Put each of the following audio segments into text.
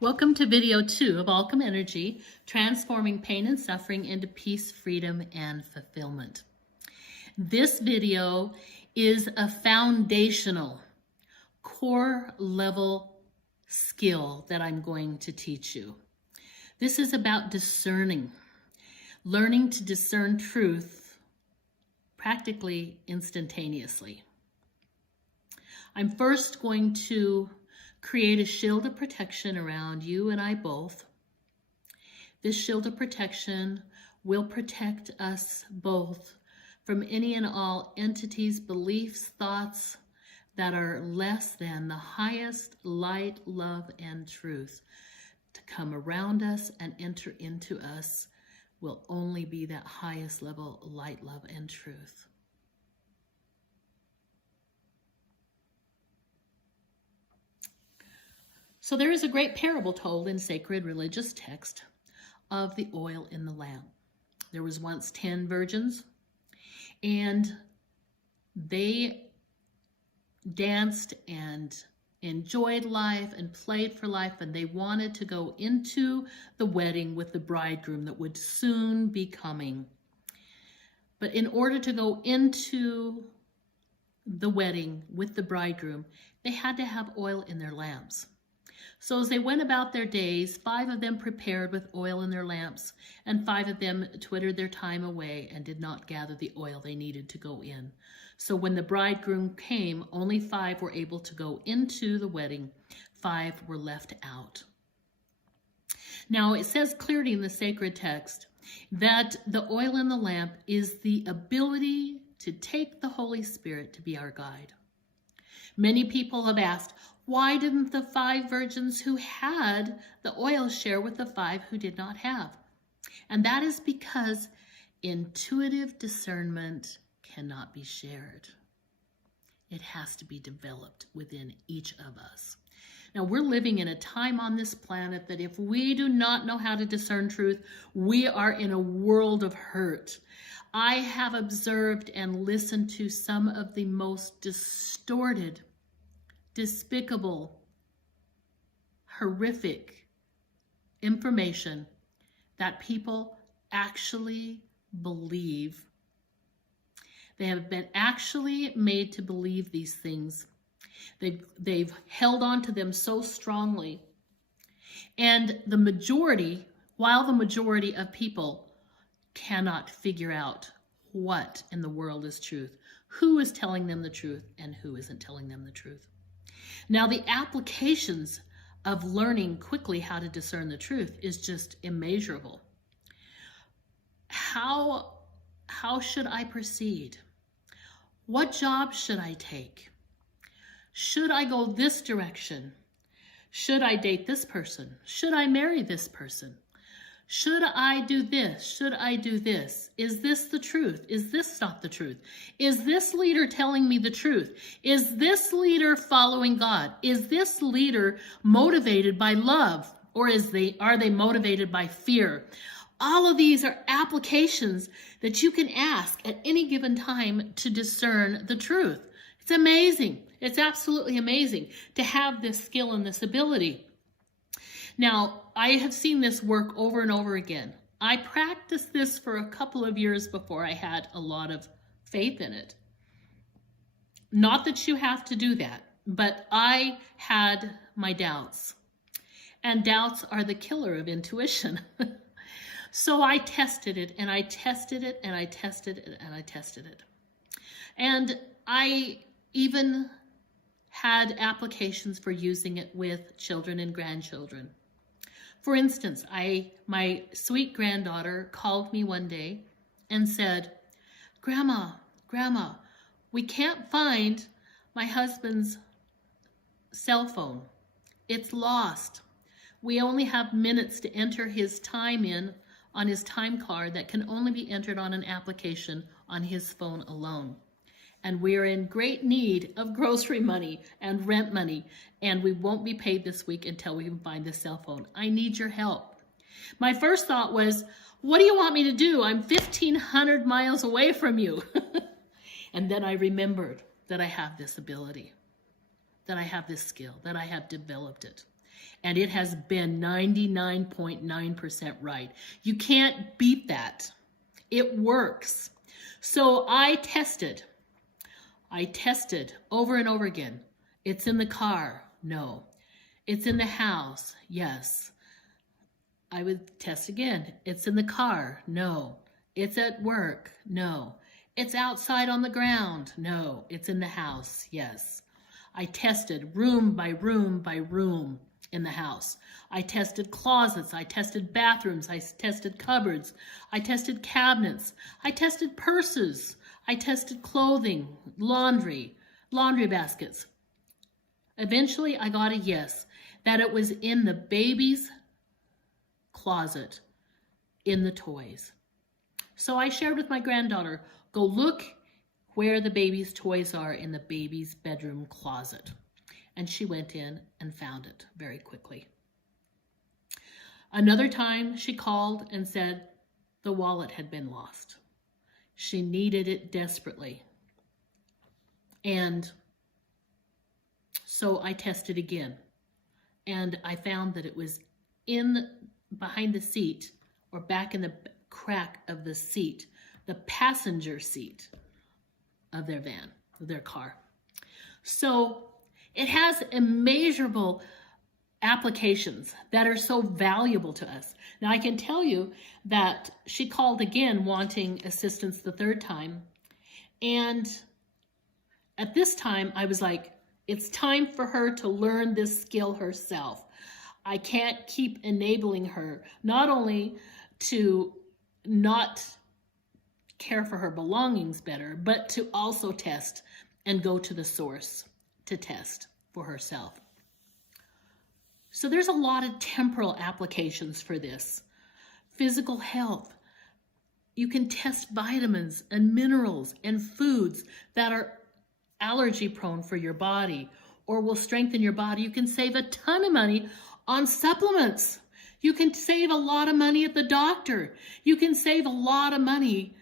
Welcome to video 2 of Alchem Energy, transforming pain and suffering into peace, freedom, and fulfillment. This video is a foundational, core level skill that I'm going to teach you. This is about discerning, learning to discern truth practically instantaneously. I'm first going to create a shield of protection around you and I both. This shield of protection will protect us both from any and all entities, beliefs, thoughts that are less than the highest light, love, and truth. To come around us and enter into us will only be that highest level, light, love, and truth. So there is a great parable told in sacred religious text of the oil in the lamp. There was once 10 virgins, and they danced and enjoyed life and played for life, and they wanted to go into the wedding with the bridegroom that would soon be coming. But in order to go into the wedding with the bridegroom, they had to have oil in their lamps. So as they went about their days, 5 of them prepared with oil in their lamps, and 5 of them twittered their time away and did not gather the oil they needed to go in. So when the bridegroom came, only 5 were able to go into the wedding. 5 were left out. Now it says clearly in the sacred text that the oil in the lamp is the ability to take the Holy Spirit to be our guide. Many people have asked, why didn't the 5 virgins who had the oil share with the 5 who did not have? And that is because intuitive discernment cannot be shared. It has to be developed within each of us. Now, we're living in a time on this planet that if we do not know how to discern truth, we are in a world of hurt. I have observed and listened to some of the most distorted, despicable, horrific information that people actually believe. They have been actually made to believe these things. They've held on to them so strongly. And the majority, while the majority of people cannot figure out what in the world is truth, who is telling them the truth and who isn't telling them the truth. Now, the applications of learning quickly how to discern the truth is just immeasurable. How should I proceed? What job should I take? Should I go this direction? Should I date this person? Should I marry this person? Should I do this? Should I do this? Is this the truth? Is this not the truth? Is this leader telling me the truth? Is this leader following God? Is this leader motivated by love? Or are they motivated by fear? All of these are applications that you can ask at any given time to discern the truth. It's amazing. It's absolutely amazing to have this skill and this ability. Now, I have seen this work over and over again. I practiced this for a couple of years before I had a lot of faith in it. Not that you have to do that, but I had my doubts. And doubts are the killer of intuition. So I tested it, and I tested it, and I tested it, and I tested it. And I even had applications for using it with children and grandchildren. For instance, my sweet granddaughter called me one day and said, Grandma, we can't find my husband's cell phone. It's lost. We only have minutes to enter his time in on his time card that can only be entered on an application on his phone alone. And we're in great need of grocery money and rent money, and we won't be paid this week until we can find the cell phone. I need your help. My first thought was, what do you want me to do? I'm 1,500 miles away from you. And then I remembered that I have this ability, that I have this skill, that I have developed it. And it has been 99.9% right. You can't beat that. It works. So I tested over and over again. It's in the car. No. It's in the house. Yes. I would test again. It's in the car. No. It's at work. No. It's outside on the ground. No. It's in the house. Yes. I tested room by room by room in the house. I tested closets. I tested bathrooms. I tested cupboards. I tested cabinets. I tested purses. I tested clothing, laundry baskets. Eventually, I got a yes, that it was in the baby's closet, in the toys. So I shared with my granddaughter, go look where the baby's toys are in the baby's bedroom closet. And she went in and found it very quickly. Another time she called and said the wallet had been lost. She needed it desperately. And so I tested again. And I found that it was behind the seat, or back in the crack of the seat, the passenger seat of their van, of their car. So it has immeasurable applications that are so valuable to us. Now, I can tell you that she called again wanting assistance the third time. And at this time, I was like, it's time for her to learn this skill herself. I can't keep enabling her, not only to not care for her belongings better, but to also test and go to the source to test for herself. So there's a lot of temporal applications for this. Physical health. You can test vitamins and minerals and foods that are allergy prone for your body or will strengthen your body. You can save a ton of money on supplements. You can save a lot of money at the doctor. You can save a lot of money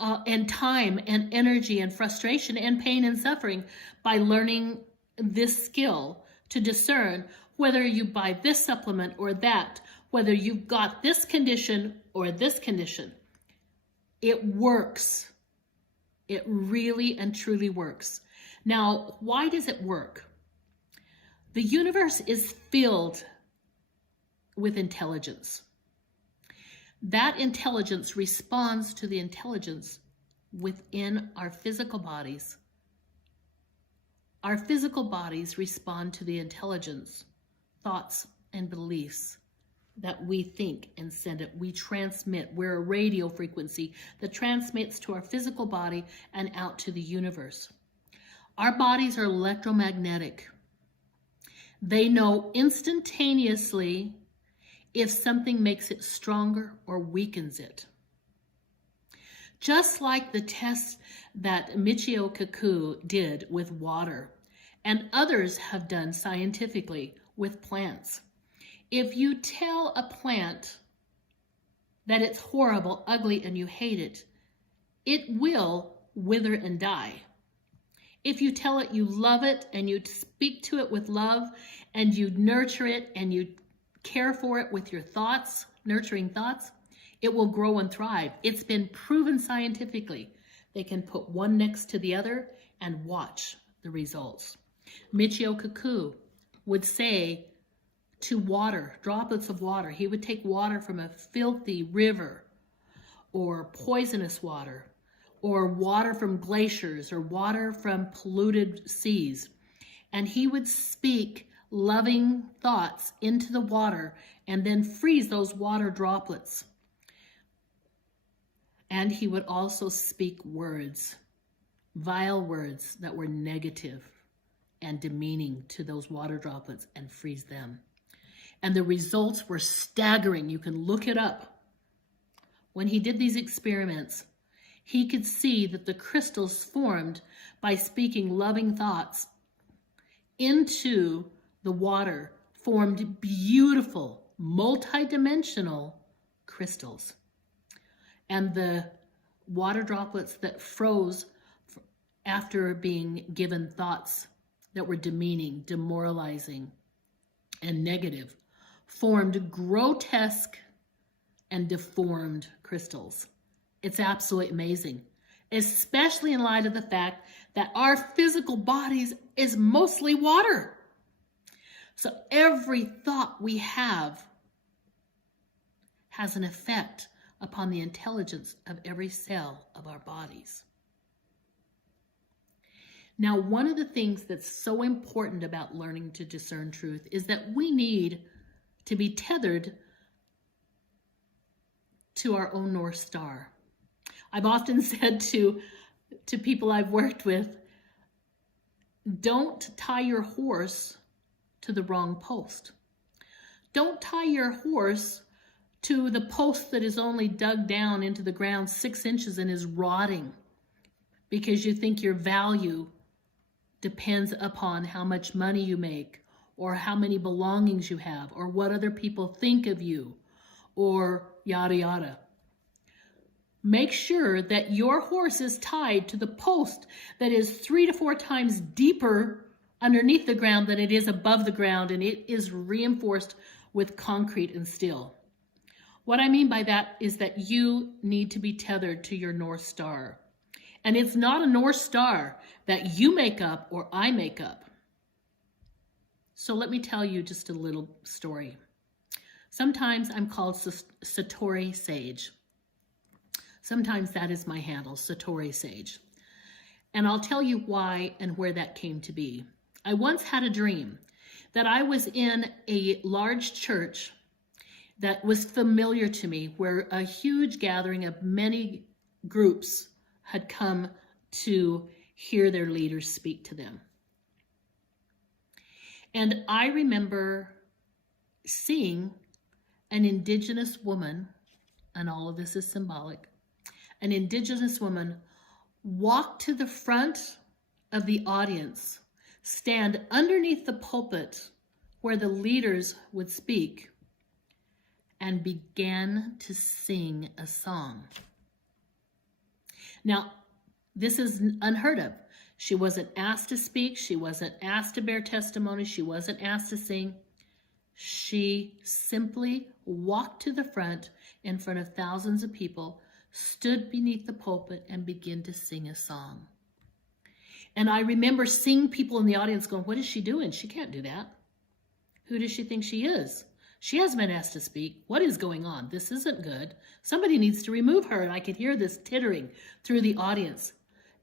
and time and energy and frustration and pain and suffering by learning this skill to discern whether you buy this supplement or that, whether you've got this condition or this condition. It works. It really and truly works. Now, why does it work? The universe is filled with intelligence. That intelligence responds to the intelligence within our physical bodies. Our physical bodies respond to the intelligence, thoughts, and beliefs that we think and send it. We transmit. We're a radio frequency that transmits to our physical body and out to the universe. Our bodies are electromagnetic. They know instantaneously if something makes it stronger or weakens it. Just like the test that Michio Kaku did with water, and others have done scientifically with plants. If you tell a plant that it's horrible, ugly, and you hate it, it will wither and die. If you tell it you love it and you speak to it with love and you nurture it and you care for it with your thoughts, nurturing thoughts, it will grow and thrive. It's been proven scientifically. They can put one next to the other and watch the results. Michio Kaku would say to water, droplets of water, he would take water from a filthy river or poisonous water or water from glaciers or water from polluted seas, and he would speak loving thoughts into the water and then freeze those water droplets. And he would also speak words, vile words that were negative and demeaning to those water droplets and freeze them. And the results were staggering. You can look it up. When he did these experiments, he could see that the crystals formed by speaking loving thoughts into the water formed beautiful, multidimensional crystals. And the water droplets that froze after being given thoughts that were demeaning, demoralizing, and negative formed grotesque and deformed crystals. It's absolutely amazing, especially in light of the fact that our physical bodies is mostly water. So every thought we have has an effect upon the intelligence of every cell of our bodies. Now, one of the things that's so important about learning to discern truth is that we need to be tethered to our own North Star. I've often said to people I've worked with, don't tie your horse to the wrong post. Don't tie your horse to the post that is only dug down into the ground 6 inches and is rotting because you think your value depends upon how much money you make or how many belongings you have or what other people think of you or yada yada. Make sure that your horse is tied to the post that is 3 to 4 times deeper underneath the ground than it is above the ground, and it is reinforced with concrete and steel. What I mean by that is that you need to be tethered to your North Star. And it's not a North Star that you make up or I make up. So let me tell you just a little story. Sometimes I'm called Satori Sage. Sometimes that is my handle, Satori Sage. And I'll tell you why and where that came to be. I once had a dream that I was in a large church that was familiar to me, where a huge gathering of many groups had come to hear their leaders speak to them. And I remember seeing an indigenous woman, and all of this is symbolic, an indigenous woman walk to the front of the audience, stand underneath the pulpit where the leaders would speak, and began to sing a song. Now, this is unheard of. She wasn't asked to speak. She wasn't asked to bear testimony. She wasn't asked to sing. She simply walked to the front in front of thousands of people, stood beneath the pulpit, and began to sing a song. And I remember seeing people in the audience going, what is she doing? She can't do that. Who does she think she is? She hasn't been asked to speak. What is going on? This isn't good. Somebody needs to remove her. And I could hear this tittering through the audience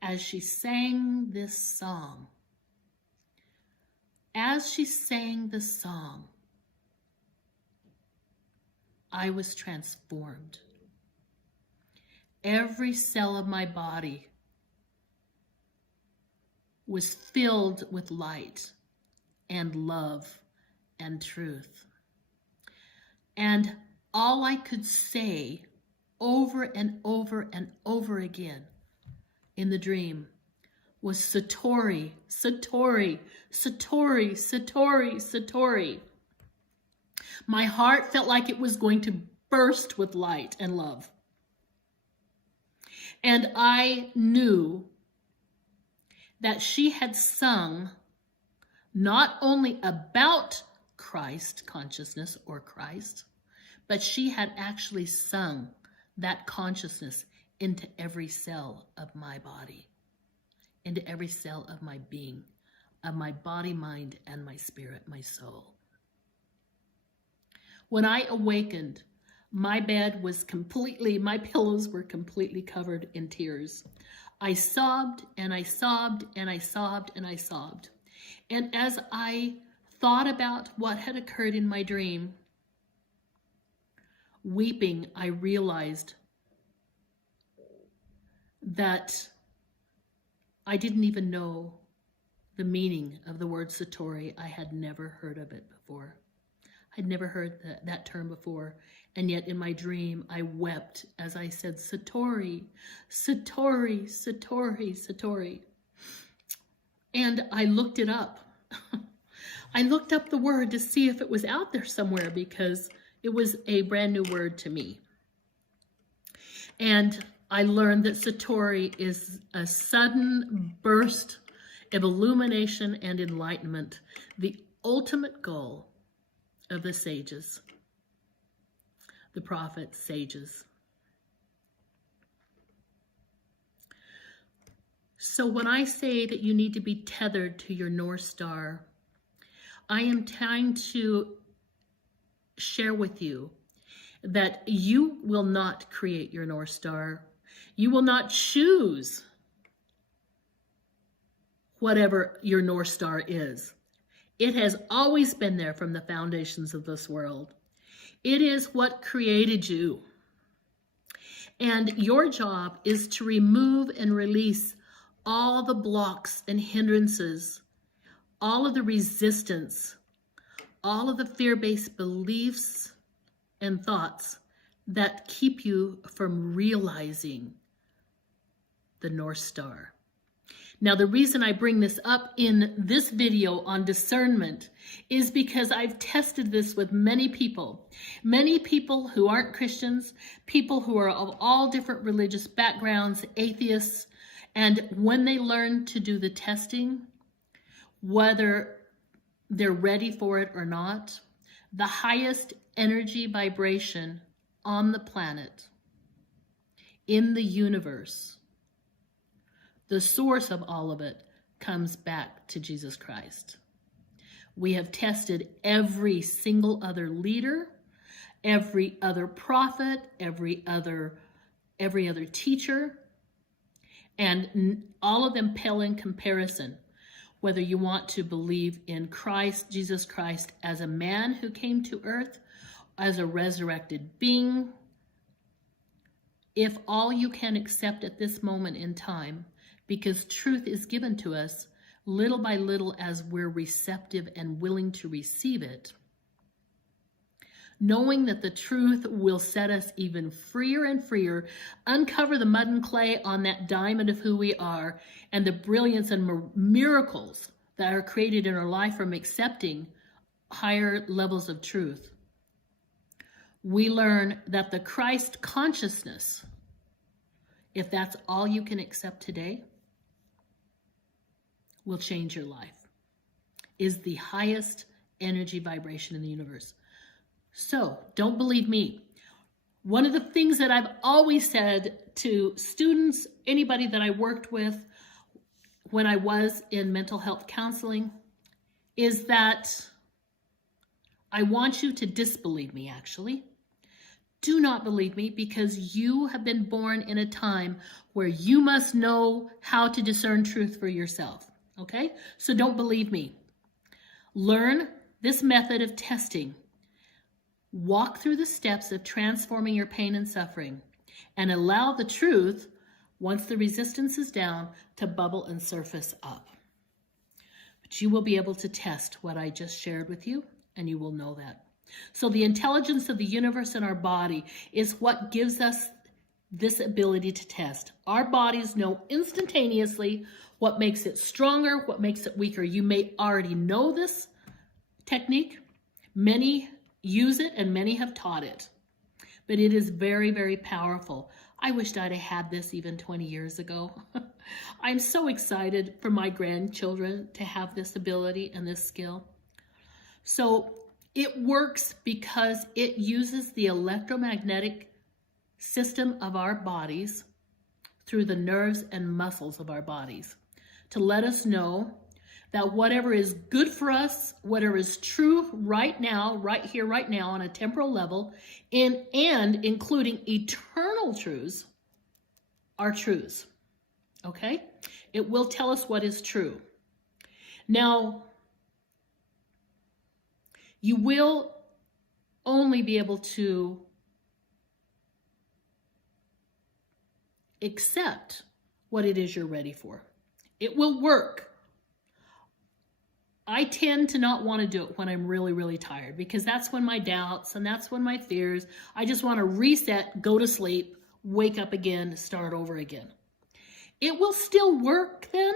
as she sang this song. As she sang the song, I was transformed. Every cell of my body was filled with light and love and truth. And all I could say over and over and over again in the dream was Satori, Satori, Satori, Satori, Satori. My heart felt like it was going to burst with light and love. And I knew that she had sung not only about Christ consciousness or Christ, but she had actually sung that consciousness into every cell of my body, into every cell of my being, of my body, mind, and my spirit, my soul. When I awakened, my bed was my pillows were completely covered in tears. I sobbed and I sobbed and I sobbed and I sobbed. And as I thought about what had occurred in my dream, weeping, I realized that I didn't even know the meaning of the word Satori. I had never heard of it before. I'd never heard that term before. And yet in my dream, I wept as I said, Satori, Satori, Satori, Satori. And I looked it up. I looked up the word to see if it was out there somewhere because it was a brand new word to me. And I learned that Satori is a sudden burst of illumination and enlightenment, the ultimate goal of the sages, the prophets, sages. So when I say that you need to be tethered to your North Star, I am trying to share with you that you will not create your North Star. You will not choose whatever your North Star is. It has always been there from the foundations of this world. It is what created you. And your job is to remove and release all the blocks and hindrances, all of the resistance, all of the fear-based beliefs and thoughts that keep you from realizing the North Star. Now, the reason I bring this up in this video on discernment is because I've tested this with many people who aren't Christians, people who are of all different religious backgrounds, atheists, and when they learn to do the testing, whether they're ready for it or not, the highest energy vibration on the planet, in the universe, the source of all of it, comes back to Jesus Christ. We have tested every single other leader, every other prophet, every other teacher, and all of them pale in comparison. Whether you want to believe in Christ, Jesus Christ, as a man who came to earth, as a resurrected being, if all you can accept at this moment in time, because truth is given to us little by little as we're receptive and willing to receive it, knowing that the truth will set us even freer and freer, uncover the mud and clay on that diamond of who we are, and the brilliance and miracles that are created in our life from accepting higher levels of truth. We learn that the Christ consciousness, if that's all you can accept today, will change your life, is the highest energy vibration in the universe. So don't believe me. One of the things that I've always said to students, anybody that I worked with when I was in mental health counseling, is that I want you to disbelieve me, actually. Do not believe me, because you have been born in a time where you must know how to discern truth for yourself. Okay? So don't believe me. Learn this method of testing. Walk through the steps of transforming your pain and suffering, and allow the truth, once the resistance is down, to bubble and surface up. But you will be able to test what I just shared with you, and you will know that. So the intelligence of the universe in our body is what gives us this ability to test. Our bodies know instantaneously what makes it stronger, what makes it weaker. You may already know this technique. Many use it and many have taught it. But it is very, very powerful. I wished I'd have had this even 20 years ago. I'm so excited for my grandchildren to have this ability and this skill. So it works because it uses the electromagnetic system of our bodies through the nerves and muscles of our bodies to let us know that whatever is good for us, whatever is true right now, right here, right now on a temporal level, and including eternal truths, are truths. Okay? It will tell us what is true. Now, you will only be able to accept what it is you're ready for. It will work. I tend to not want to do it when I'm really, really tired, because that's when my doubts and that's when my fears, I just want to reset, go to sleep, wake up again, start over again. It will still work then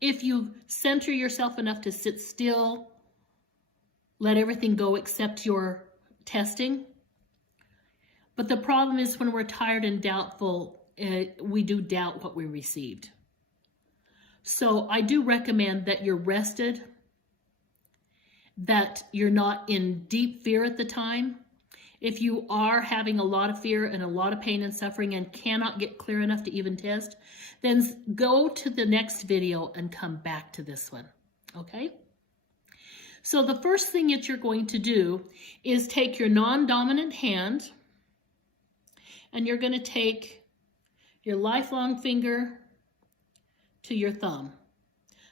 if you center yourself enough to sit still, let everything go except your testing. But the problem is when we're tired and doubtful, we do doubt what we received. So I do recommend that you're rested, that you're not in deep fear at the time. If you are having a lot of fear and a lot of pain and suffering and cannot get clear enough to even test, then go to the next video and come back to this one, okay? So the first thing that you're going to do is take your non-dominant hand and you're going to take your lifelong finger to your thumb.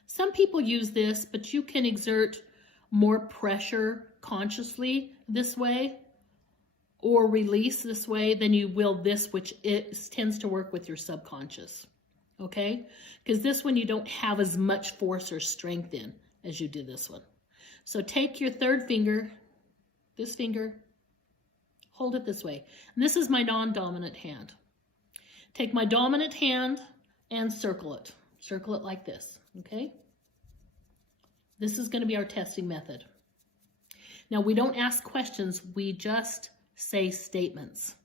Some people use this, but you can exert more pressure consciously this way or release this way than you will this, which tends to work with your subconscious, okay? Because this one you don't have as much force or strength in as you do this one. So take your third finger, this finger, hold it this way. And this is my non-dominant hand. Take my dominant hand and circle it. Circle it like this, okay? This is going to be our testing method. Now, we don't ask questions, we just say statements.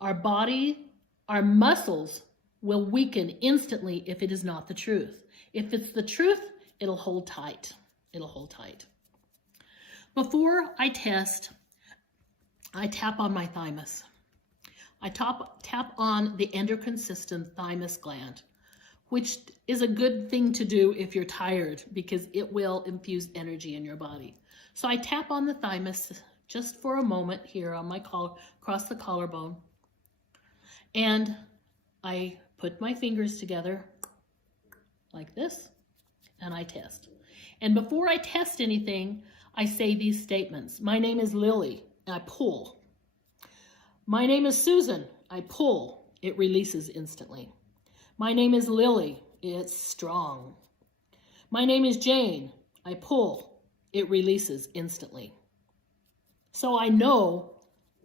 Our body, our muscles will weaken instantly if it is not the truth. If it's the truth, it'll hold tight. It'll hold tight. Before I test, I tap on my thymus. I tap on the endocrine system thymus gland, which is a good thing to do if you're tired because it will infuse energy in your body. So I tap on the thymus just for a moment here on my collar, across the collarbone, and I put my fingers together like this, and I test. And before I test anything, I say these statements. My name is Lily, and I pull. My name is Susan, I pull. It releases instantly. My name is Lily, it's strong. My name is Jane, I pull. It releases instantly. So I know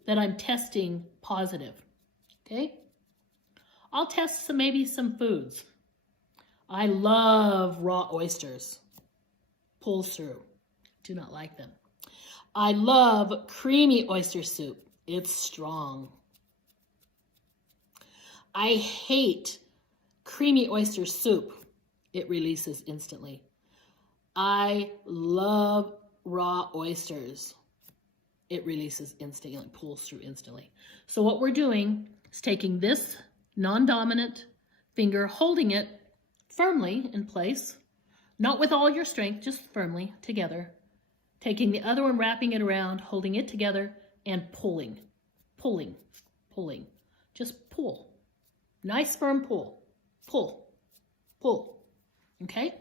that I'm testing positive, okay? I'll test maybe some foods. I love raw oysters. Pulls through. Do not like them. I love creamy oyster soup. It's strong. I hate creamy oyster soup. It releases instantly. I love raw oysters. It releases instantly, pulls through instantly. So what we're doing is taking this non-dominant finger, holding it firmly in place, not with all your strength, just firmly together. Taking the other one, wrapping it around, holding it together, and pulling, pulling, pulling. Just pull. Nice firm pull. Pull, pull. Okay?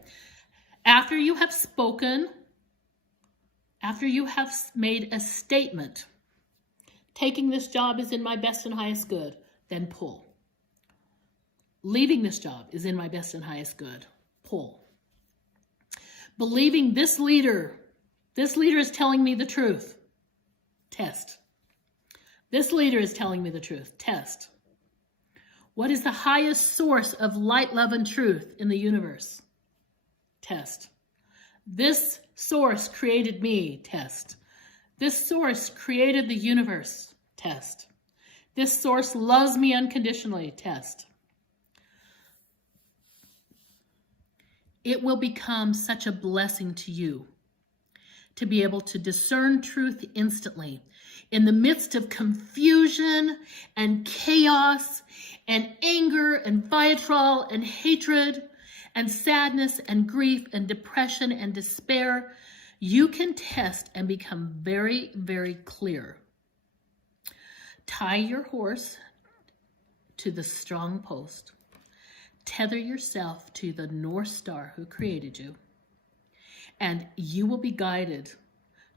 After you have spoken, after you have made a statement, taking this job is in my best and highest good, then pull. Leaving this job is in my best and highest good, pull. Believing this leader is telling me the truth, test. This leader is telling me the truth, test. What is the highest source of light, love, and truth in the universe? Test. This source created me, test. This source created the universe, test. This source loves me unconditionally, test. It will become such a blessing to you to be able to discern truth instantly in the midst of confusion and chaos and anger and vitriol and hatred and sadness and grief and depression and despair. You can test and become very, very clear. Tie your horse to the strong post. Tether yourself to the North Star who created you, and you will be guided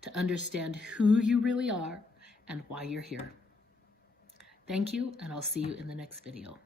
to understand who you really are and why you're here. Thank you, and I'll see you in the next video.